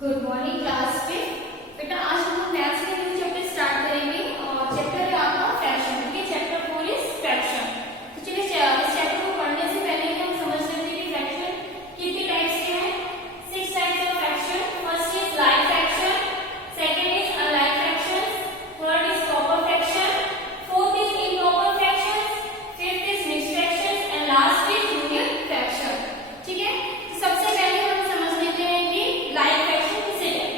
Good morning class में। बेटा आज हम लोग मैथ्स के न्यू चैप्टर स्टार्ट करेंगे और चैप्टर है आपका फ्रैक्शन। ठीक है, चैप्टर 4 इज फ्रैक्शन। तो चलिए इस चैप्टर को पढ़ने से पहले हम समझ लेते हैं कि फ्रैक्शन कितने टाइप्स के हैं। 6 types of fraction. First is like fraction, second is unlike fraction, third is proper fraction, fourth is improper fraction, fifth is mixed fraction and last is union fraction. ठीक है, तो सबसे पहले हम समझ लेते हैं कि लाइक फ्रैक्शन किसे कहते हैं।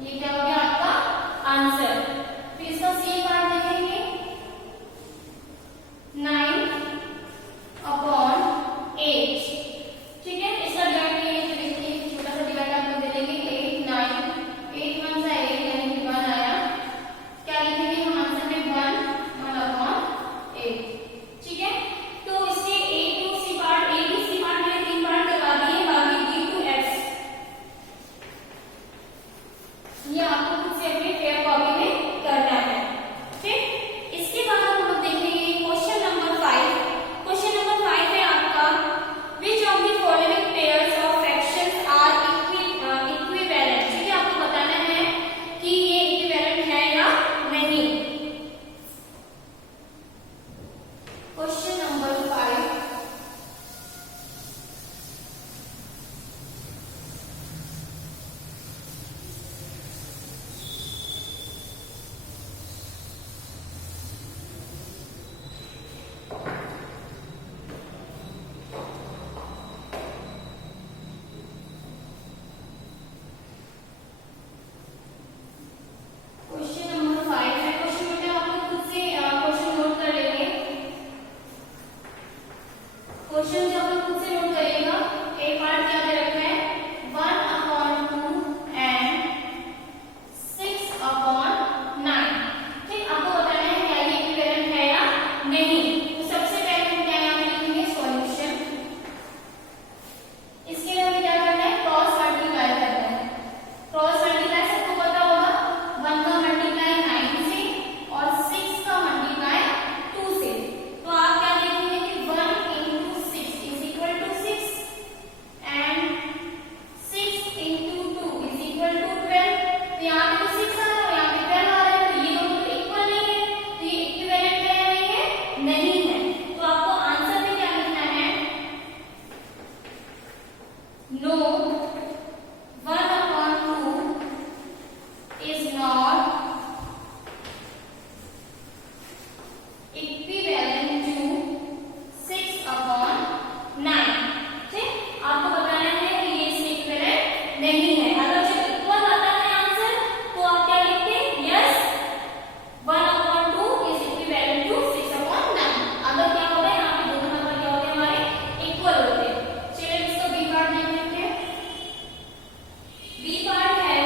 ये क्या हो गया आपका आंसर। फिर इसका सी पार्ट देखेंगे 9/8। ठीक है, इसका डिवाइड करिए तो देखिए छोटा सा डिवाइड आपको दे देंगे 8 9 8 1 सा 8 यानी कि 1 आया। क्या लिखेंगे हम आंसर में 1/8। ठीक है, तो इसके A to C part A B C part में 3 पार्ट करवा दिए, बाकी बी टू एफ ये आपको खुद से अपने फेयर कॉपी में करना है। ठीक, इसके बाद हम लोग देखेंगे क्वेश्चन नंबर 5। क्वेश्चन नंबर 5 है आपका which of the following pairs of fractions are equivalent. ठीक है, आपको बताना है कि ये इक्विवेलेंट है या नहीं। क्वेश्चन नंबर 5 क्वेश्चन नंबर 5 है। क्वेश्चन बेटा आप लोग खुद से क्वेश्चन नोट कर लेंगे। क्वेश्चन जो आप लोग खुद से नोट करिएगा। एक पार्ट क्या दे रखा है 1/2 एंड 6/9। ठीक, आपको बताना है क्या ये इक्विवेलेंट है या नहीं। तो सबसे पहले हम क्या यहाँ पे लिखेंगे सॉल्यूशन। इसके लिए हमें क्या करना है क्रॉस मल्टीप्लाई करना है। क्रॉस मल्टीप्लाई सबको पता होगा 1 का मल्टीप्लाई 9 से और 6 का मल्टीप्लाई 2 से। तो आप क्या देखेंगे कि 1 into 6 is equal to 6 and 6 into 2 is equal to 12। तो यहाँ पे तो 6 आ रहा है, यहाँ पे 12 आ रहा है, तो ये दोनों तो इक्वल नहीं है, तो ये इक्विवेलेंट है या नहीं है? नहीं है। तो आपको आंसर में क्या लिखना है no 1/2 is not equivalent to 6/9। ठीक, आपको बताना है कि ये इससे इक्विवेलेंट नहीं है। अगर जब इक्वल आता है आंसर तो आप क्या लिखते हैं यस 1/2 is equivalent to 6/9। अगर क्या होता है यहाँ पे दोनों नंबर क्या होते हैं हमारे इक्वल होते हैं। चलिए इसका बी पार्ट देख लेते हैं। बी पार्ट है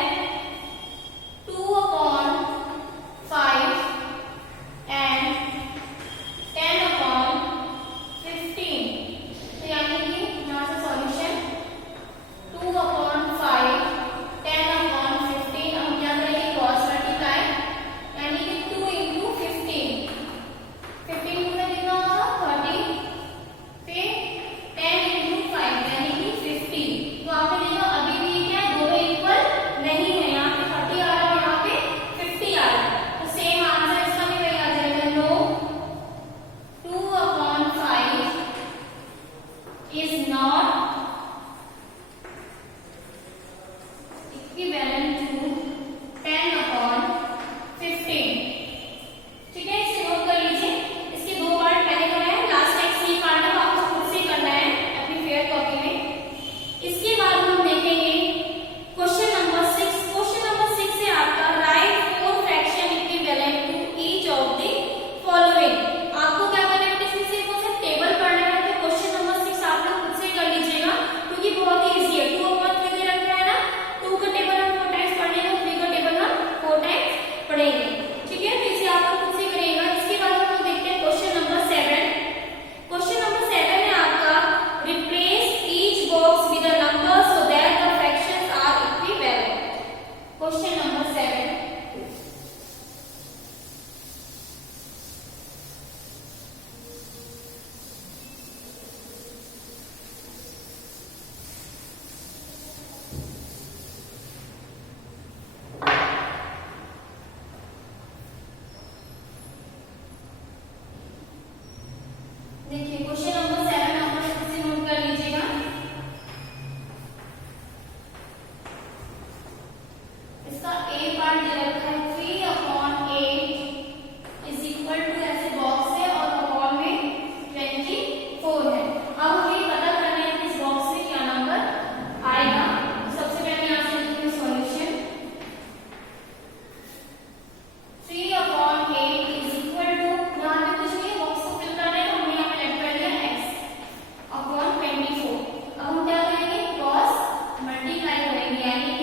2/5 and 10/15। तो यानी कि यहाँ से सॉल्यूशन 2/5 10/15। हम क्या करेंगे क्रॉस मल्टीप्लाई यानी कि 2 into 15। 15 में कितना होगा 30 पे 10 into 5 यानी कि 50। तो आपने देखा अभी भी क्या दोनों इक्वल नहीं है, यहाँ पे 30 आ रहा है, यहाँ पे 50 आ रहा है। तो सेम आंसर इसका भी वही आ जाएगा no 2/5 is not equivalent to 10/15। ठीक है, इसे नोट कर लीजिए। इसके दो पार्ट मैंने कराए हैं, लास्ट एक सी पार्ट है वो आपको खुद से करना है अपनी फेयर कॉपी में। इसके बाद हम देखेंगे क्वेश्चन नंबर 6। क्वेश्चन नंबर 6 है आपका write 4 fraction equivalent to each of the following. आपको क्या करना है इसमें से कौन सा टेबल पढ़ना है। तो क्वेश्चन नंबर 6 आप लोग खुद से कर लीजिएगा क्योंकि बहुत ही इजी है। 2/3 दे रखा है ना, 2 का टेबल हम यानी